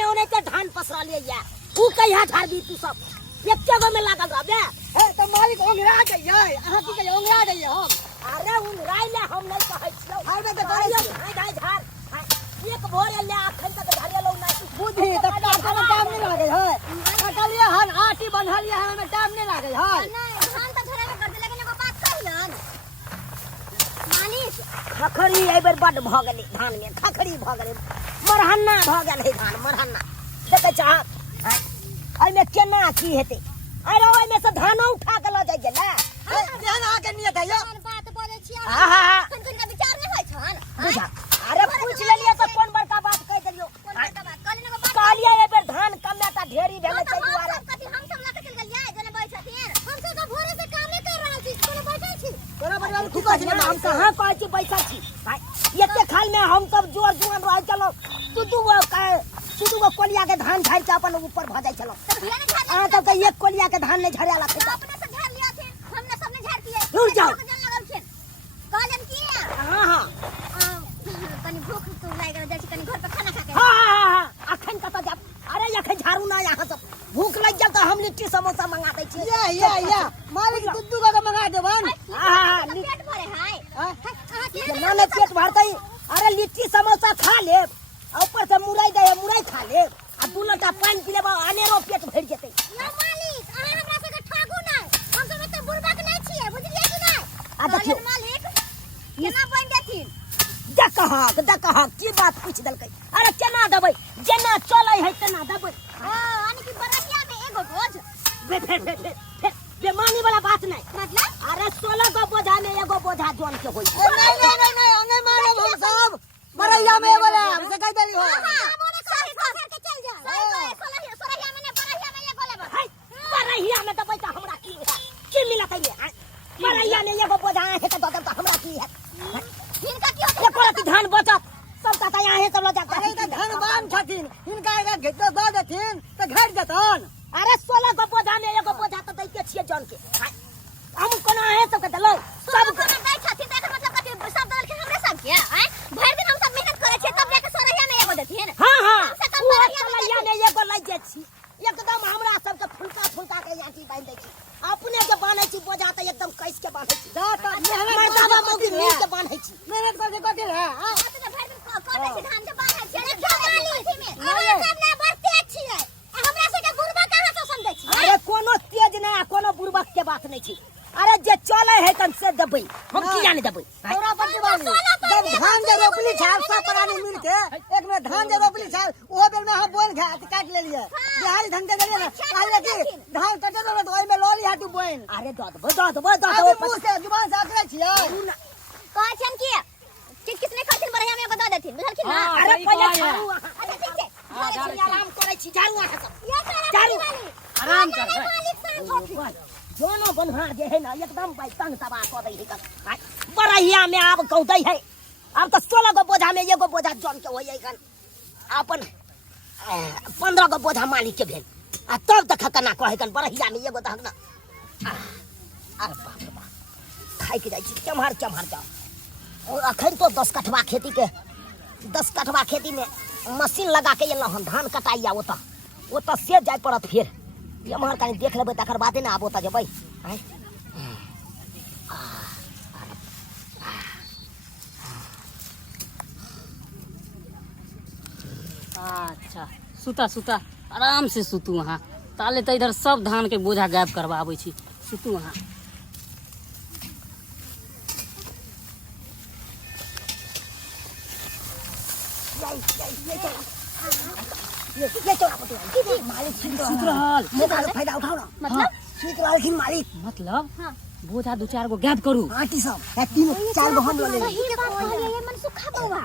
में होने के धान पसरा ले या तू कहिया झाड़बी तू सब एक जगह में लागल रहबे ए तो मालिक ओंगरा जाइए अहाँ की कहिए ओंगरा जाइए हम अरे उंगराई ले हम नहीं कहै छियौ हाय बे करे हाय धाय झाड़ एक भोरे ले अखन तक झाड़िया लो नहीं बुद्धि त काटे में टाइम नहीं लागे है कटलिए हन आटी बंधलिए है में टाइम नहीं लागे है नहीं धान त झोरा में कर दे लेकिन एगो बात कहियन मालिक खखरी एहि बेर बड भ गेलै धान में खखरी भ गेलै मरहन्ना भ गेल है धान मरहन्ना देखे चाह एहि में केना की हेतै अरे ओहि में से धानो उठा के ल जाय गेलै ध्यान आके नियत है यो बात बोले छियै आहा कन का विचार नहीं होय छन बुझा अरे पूछ लेलिए तो कोन बड़का बात कह देलियो कोन बड़का बात कहलिन एगो बात कहलिए एहि बेर धान कमेटा ढेरी भेलै तै दुआरे हम सब लग चल गेलियै जने बैठ छथिन हम सब तो भोरे से काम नहीं कर रहल छी कोनो बैठल छी तोरा परिवार खुका छी हम कहाँ कहै छी बैठल छी भाई एते खाल में हम सब जोर जुआन रह चलो तू दू कोलिया के धान झाड़ के अपन ऊपर भ जाय चलो अहाँ सब के एक कोलिया के धान नहीं झड़िया लखे अपने से झाड़ लिया थे हमने सबने झाड़ दिए दूर जाओ जन लगल छे कहलन की हां हां कनी भूख तो लाग गेल जैसे कनी घर पे खाना खा के हां अखन कत जा अरे अखन झाड़ू ना यहाँ सब भूख लग गेल तो हम लिट्टी समोसा मंगा दै छी या मालिक दुद्दू का मंगा देबन हां पेट भरे है अहाँ के ना में पेट भरतै अरे लिट्टी समोसा खा ले ऊपर से मुरई दे मुरई खा ले आ दू लोटा पानी पी लेबा अनेरो पेट भर जेतै या मालिक अहाँ हमरा से के ठगू ना हम सब एते बुरबक नहीं छियै बुझलियै कि नहीं आ देखियो मालिक केना बन जेथिन देखा की बात पूछ देलकै अरे केना देबै जेना चलै है तेना देबै यानी कि बरहिया में एगो बोझ फेर बेमानी वाला बात नहीं मतलब अरे 16 गो बोझा में एगो बोझा जोन के होई नहीं हमें मालूम हम सब बरैया में बोले हमसे कह देली हो सही कर के चल जा सोरहिया में ने बरहिया में एगो लेबो है बरहिया में देबै त हमरा की मिलत है बरहिया में एगो बोझा है त दे त हमरा की है इनका की होते एको रति धान बचत सब त यहाँ है सब ल जाता अरे त धनवान छथिन इनका एगो घेत दऽ देथिन त घट जतन अरे 16 गो बोझा में एगो बोझा त दैते छियै जन के हम कोना है सब के देलौ सब कोना दै छथिन त मतलब कथि सब दल के हमरे सब के भरि दिन हम सब मेहनत करे छियै तब जाके सोरहिया में एगो देथिन हां से कम बरहिया में एगो लै जाइ छी एकदम हमरा सब के फुलका के याटी बांध दै छी अपने जे बांधै छी बोझा त एकदम कैस के बांधै छी जा त मर्दावा मौगी मिल के बांधै छी मेहनत करके कथि है भरि दिन काटै छी धान के बांधै छियै अहाँ सब ने बरते छियै हमरा से के बुरबा कहाँ से समझै छी अरे कोनो तेज नहीं कोनो बुरबक के बात नहीं छी अरे जे चले है तन से देबै हम की जाने देबै तोरा पर दीवानी जब धान जे रोपली छाल सब प्राणी मिल के एक में धान जे रोपली छाल ओ बेर में हम बोल खा काट ले लिए बिहारी धन के देलिए ना कहले कि धान कटे दो तो ओइ में लोली हाटू बोइन अरे अभी मुंह से जुबान से आकरे छियै कहै छन कि किसने खातिर बरहिया में एगो दऽ देथिन बुझलखिन ना अरे पहिले झाड़ू अच्छा ठीक छै आराम करै छी झाड़ू अहाँ सब ये झाड़ू आराम कर मालिक साथ होखी दोनों बन्हार जे है ना एकदम भाई तंग तबाह कर दै है बरहिया में आब कौदै है अब तो 16 गो बोझा में एगो बोझा जन के होई है अपन 15 गो बोझा मालिक के भेल आ तब तक कना कहै कन बरहिया में एगो दहक ना अरे बाप रे बाप खाइ के जाइ छी चमहर जा अखन तो 10 कठवा खेती के 10 कठवा खेती में मशीन लगा के एलहुँ हम धान कटाइया ओतऽ से जाय पड़त फिर एम्हर कनी देख लेबै तकर बादे ने आब ओतऽ जेबै अच्छा सुता आराम से सुतू वहाँ ताले तो इधर सब धान के बोझा गायब करवाबै छी सुतू वहाँ मालिक सुत रहल फायदा उठाओ ना मतलब सुत रहलखिन मालिक मतलब बोझा 2-4 गो गायब करू आंटी सब 3-4 गो हम ले लेबै ये कहलिए ये मन सुखा बउवा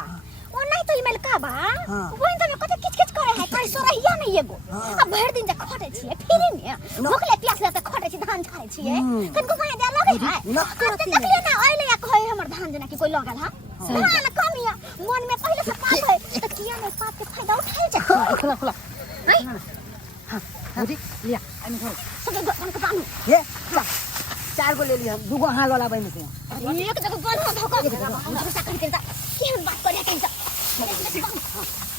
ओ नहीं तो इमेल का बा हाँ। वो इन तो कते किच करे है कई सोरहिया में एगो अब भर दिन जे खटे छिए फिरी में भूखले प्यास ले खटे छी धान खाए छिए कन को कहीं दे लगे है ना देखलिए ना आइले या कहे हमर धान जना कि कोई लगल है धान कमिया मन में पहले से पाप है तो किया नहीं पाप के फायदा उठाई जा खुला बुझी लिया आइम खाओ सब धान के पानी ये 4 गो ले लिया 2 गो हां वाला बन से एक जगह बन हो धोखा हम सा कर के की बात करे कहीं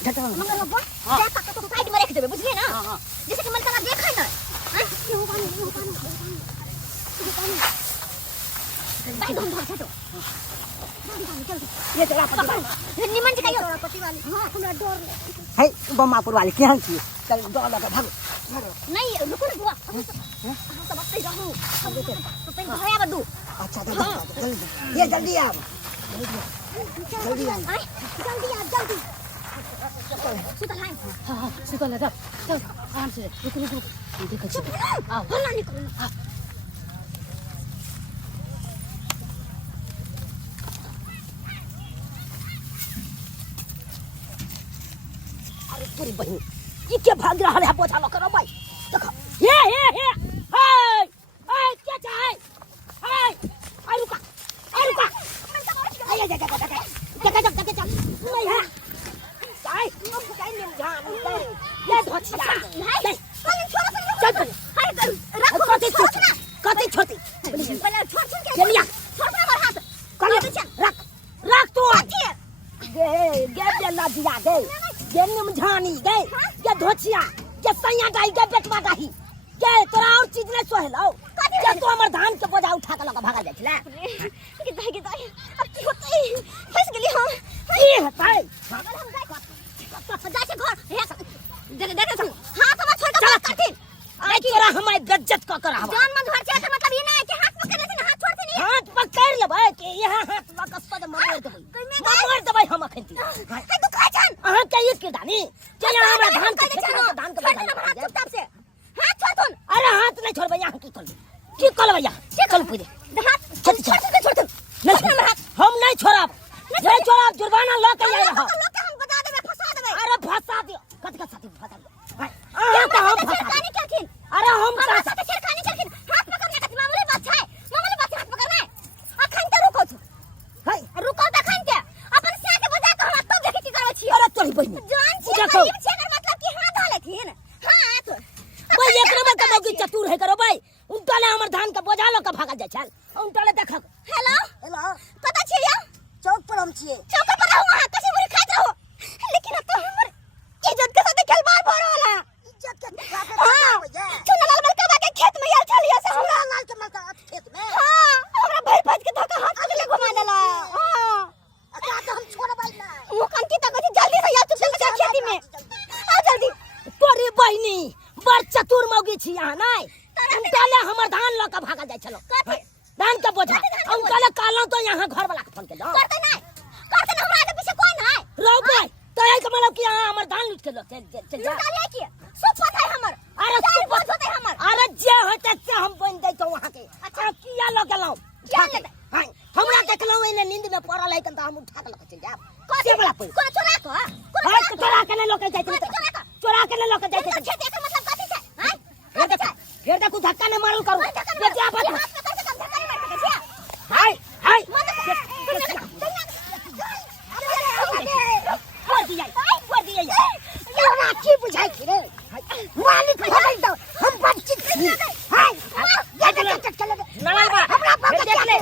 झटका मंगल बा जा का तो साइड हाँ हाँ जैसे कि मलका देखा ना ये हो पानी भाई धन धन छटो ये चला पति निमन से कहियो पति वाली हां हमरा डर है बम्मापुर वाली केहन छी चल डर लगा भाग नहीं रुको ना बुआ हम सब अपने रहू हम तो पेन भया बदू अच्छा जल्दी ये जल्दी आ जल्दी आ जल्दी सुतल है हाँ हाँ सुतल है तब आराम से रुक देखो छी आओ हल्ला निकल अरे तेरी बहन ये क्या भाग रहा है बोझा लो करो भाई देखो ये हाय हाय क्या चाहे हाय आई रुका आई जा नहीं है चाहे हम कहीं नहीं जान ये धोचिया चल कति छोटी पहले छोड़ के चलिया छोड़ मेरा हाथ रख तू गे ला दिया गए ये निमझानी गए ये धोचिया ये सैया डाई गए बेटवा डाही ये तोरा और चीज नहीं सोहलो ये तो हमर धान के बोझा उठा के लगा भागा जाछला कि दाई अब की होतै फंस गेली हम की हेतै पागल हम जाय के घर देख हाथ में छोड़ के बात करथिन आई तोरा हमारी बेइज्जत क कर हवा जान मन घर से का मतलब ये ना है कि हाथ पकड़ लेथिन हाथ छोड़ देनी हाथ पकड़ लेबै कि यहाँ हाथ लगा सद मार देबै हम अखन ती है तू कह जान अहाँ के ये के दानी जे यहाँ हमरा धान के खेती में धान के छोड़ दे हाथ चुपचाप से हाथ छोड़ तुम अरे हाथ नहीं छोड़बै यहाँ की करबै यहाँ चल पूरे हाथ छोड़ नहीं हम नहीं छोड़ब जुर्माना ला के जाए रहा लोग के हम बता देबे फंसा देबे अरे फंसा दियो कथि का साथी फंसा दियो अहाँ का हम फंसा कानी करथिन अरे हम हमरा साथे छेड़खानी करथिन हाथ पकड़ने का मामूली बात है हाथ पकड़ना अखन त रुको छु है रुको त अखन के अपन से के बजा के हम तब देखे की करबै छी अरे तोरी बहिनी जान छी देखो। गरीब छी एकर मतलब कि हाथ डालेथिन हाथ भाई एक नंबर का मौगी चतुर है करो भाई उनटले हमर धान के बोझा लो के भागा जाय छल उनटले देखक हेलो हेलो पता छी या चौक पर हम छिए चौक पर रहू वहां कसी मुरी खात रहो लेकिन अब तो हमर इज्जत के साथ खेलवाड़ भ रहल है इज्जत के काफे हो जाए चुनलाल बलका के खेत में आल छलिया से हमरा लाल के मलका खेत में हां हमरा भर भज के धक्का हाथ के घुमा देला हां अच्छा तो हम छोड़बै ना मुकन की तक जल्दी से या चुप चल खेती में आ जल्दी तोरी बहिनी बड़ चतुर मौगी छी यहाँ नहीं उनटले हमर धान लो के भागा जाय छलो कथि धान के बोझा उनटले कालो तो यहाँ घर वाला के फोन के दो करते ना हमरा आगे पीछे कोई ना है रो भाई तो एक मतलब कि यहाँ हमर धान लूट के लो चल जा लुटा ले की सब पता है हमर अरे चार सब बात होते हमर अरे जे होते से हम बन दे तो वहां के अच्छा किया लो गेलो क्या लेते? हां हमरा देखलो इने नींद में पड़ल है त हम उठा के लके चल जाब कथि से वाला पे कोन चोरा को हां चोरा के ले लोके जाय चोरा के ले लोके जाय खेती का मतलब कथि छै हैं फिर देखो धक्का ने मारल करू ये क्या बात है हाथ पकड़ के कम धक्का नहीं मार सके छिया हाय हाय कर दिया ये राखी बुझाई थी रे मालिक खबर दो हम बातचीत की हाय ये देख चल नलाल बा हमरा पास देख ले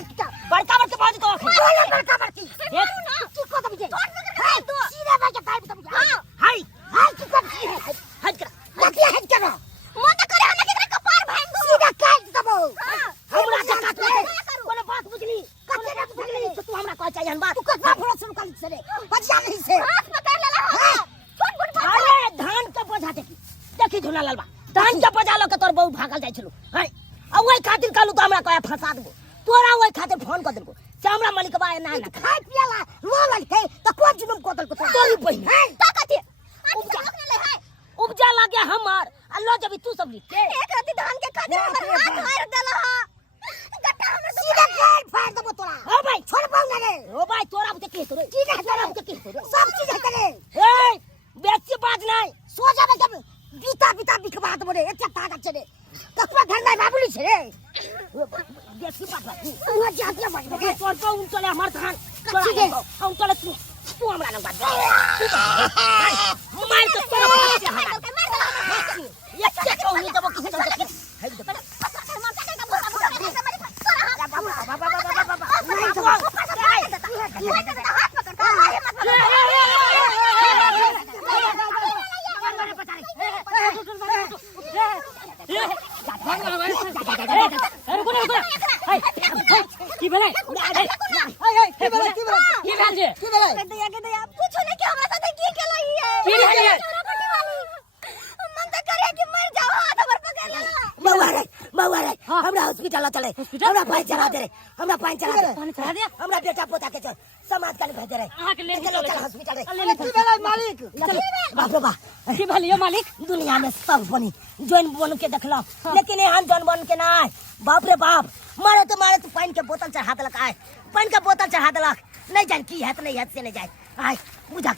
बड़का बड़का बात तो बोले बड़का बड़की देख ना की को दबजे हाय सीधा बात टाइप दबजे हाय हाय की को है हट कर क्या हट कर मन त करे हम के कपार भांग दो सीधा काट दबो हमरा से काट ले कोनो बात बुझली कते बात बुझली तो तू हमरा कह चाहिए बात तू कतना फोड़ा शुरू कर से रे बचिया नहीं से हाथ पकड़ लेला हो छोट बुट अरे धान के बोझा देखी झूला लालबा धान के बोझा लो के तोर बहु भागल जाय छलु हाय अब ओई खातिर कहलु तो हमरा कहे फंसा देबो तोरा ओई खातिर फोन कर देबो से हमरा मालिकबा ना ना खाय पियाला रो ललके त कोन जुलुम कोतल को तोरी बहिन का कथि उपजा लगने ले है उपजा लागे हमर अल्लाह जब तू सब लिख के एक राती धान के खातिर हमर हाथ मार देला गट्टा हमर सीधा खेल फाड़ देबो तोरा ओ भाई छोड़ पाऊ ना रे ओ भाई तोरा बुते के तोरे की ना तोरा बुते के तोरे सब चीज है करे ए बेची बात नहीं सो जाबे जब बीता बिखवा देबो रे एते ताकत छे रे ककरा घर में बाबुली छे रे बेची बात नहीं तू जाके बात रे तोर तो उन चले हमर धान तोरा दे हम चले तू हमरा न बात मार के तोरा बात से हमरा ये क्या कहू जब किसी का है की भेलै की भेलै की भेल जे की भेलै के दया पूछो ने कि हमरा साथे की केलै है की भेलै चोरापटी वाली मन त करे कि मर जाओ हाथ हमर पकड़ ले बउआ रे हमरा हॉस्पिटल चले हमरा पानी चढ़ा दे रे हमरा पानी चढ़ा दे पानी चढ़ा दिया हमरा बेटा पोता के चल समाज के भेज दे रे अहाँ के ले चलो चल हॉस्पिटल रे की भेलै मालिक बाप रे बाप की भेल यो मालिक दुनिया में सब बनी जोन बन के देखलो लेकिन यहाँ जोन बन के ना बाप रे बाप मारे तो पानी के बोतल चढ़ा देलक आय पानी के बोतल चढ़ा देलक नहीं जान की है तो नहीं है से नहीं जाए आय बुझा